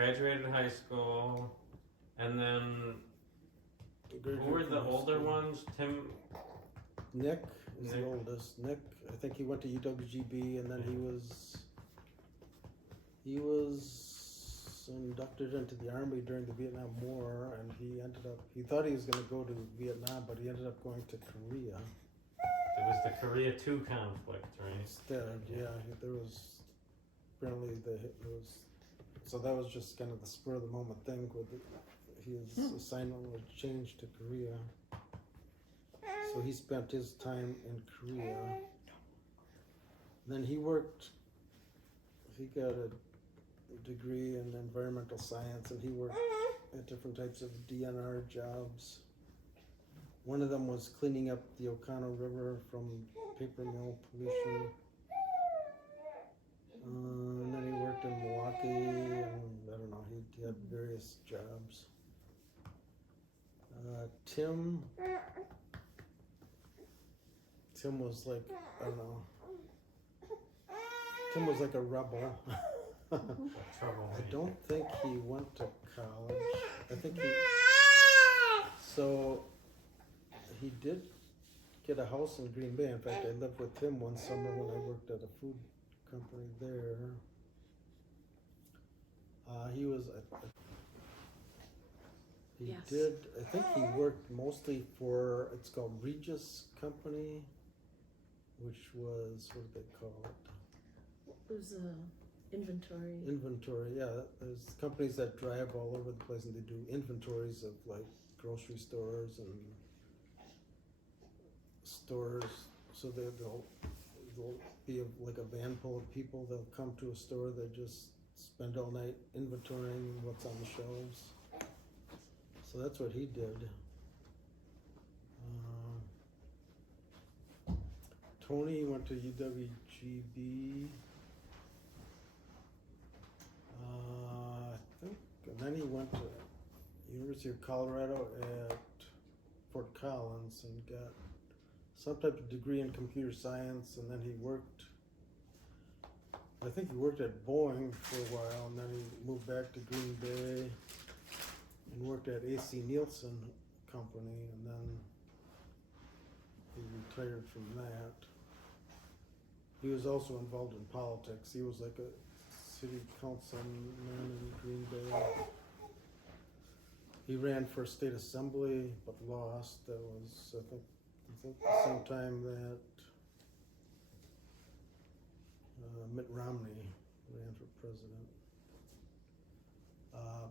graduated high school, and then who were the older ones? Nick is Nick. the oldest. Nick, I think he went to UWGB, and then he was inducted into the Army during the Vietnam War, and he thought he was going to go to Vietnam, but he ended up going to Korea. It was the Korea II conflict, right? Instead, yeah, there was apparently so that was just kind of the spur of the moment thing with his assignment was changed to Korea. So he spent his time in Korea. Then he got a degree in environmental science, and he worked at different types of DNR jobs. One of them was cleaning up the Oconto River from paper mill pollution. And then he worked in Milwaukee, and I don't know, he had various jobs. Tim was like, I don't know, Tim was like a rebel. I don't think he went to college. I think he did get a house in Green Bay. In fact, I lived with him one summer when I worked at a food company there. I think he worked mostly for, it's called Regis Company, which was, what did they call it? It was inventory. Inventory, yeah. There's companies that drive all over the place and they do inventories of like grocery stores and stores. So they'll be like a van full of people. They'll come to a store. They just spend all night inventorying what's on the shelves. So that's what he did. Tony went to UWGB. I think, and then he went to University of Colorado at Fort Collins and got some type of degree in computer science, and then he worked, I think he worked at Boeing for a while, and then he moved back to Green Bay and worked at AC Nielsen Company, and then he retired from that. He was also involved in politics. He was like a city councilman in Green Bay. He ran for state assembly but lost. That was, I think the same time that Mitt Romney ran for president.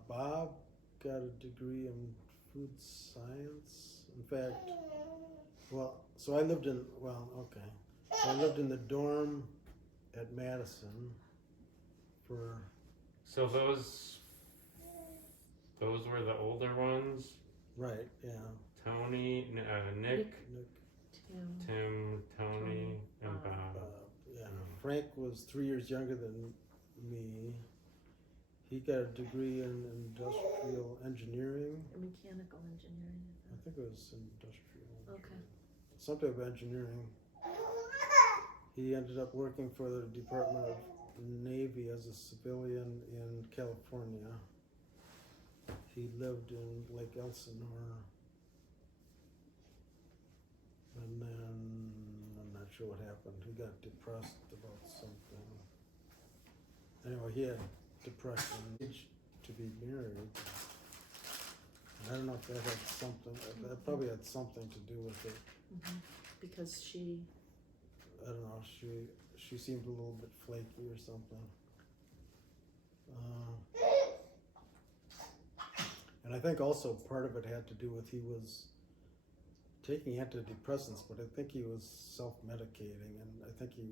Bob got a degree in food science. In fact, so I lived in the dorm at Madison for. So those were the older ones? Right, yeah. Tony, Nick, Tim, Tony, and Bob. Yeah. Frank was 3 years younger than me. He got a degree in industrial engineering. Mechanical engineering. I think it was industrial. Okay. Some type of engineering. He ended up working for the Department of Navy as a civilian in California. He lived in Lake Elsinore. And then, I'm not sure what happened. He got depressed about something. Anyway, he had depression, to be married. I don't know if that had something, that probably had something to do with it. Mm-hmm. Because she, I don't know, she seemed a little bit flaky or something. And I think also part of it had to do with he was taking antidepressants, but I think he was self-medicating, and I think he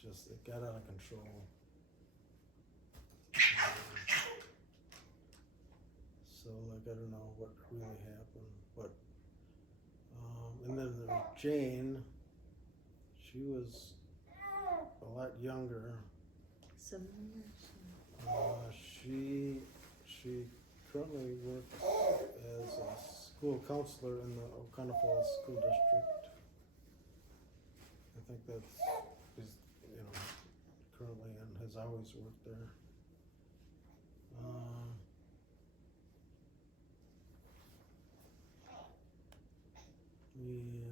just, it got out of control. So like, I don't know what really happened, but and then there was Jane. She was a lot younger. 7 years. She currently works as a school counselor in the Oconto Falls School District. I think that's, currently and has always worked there. He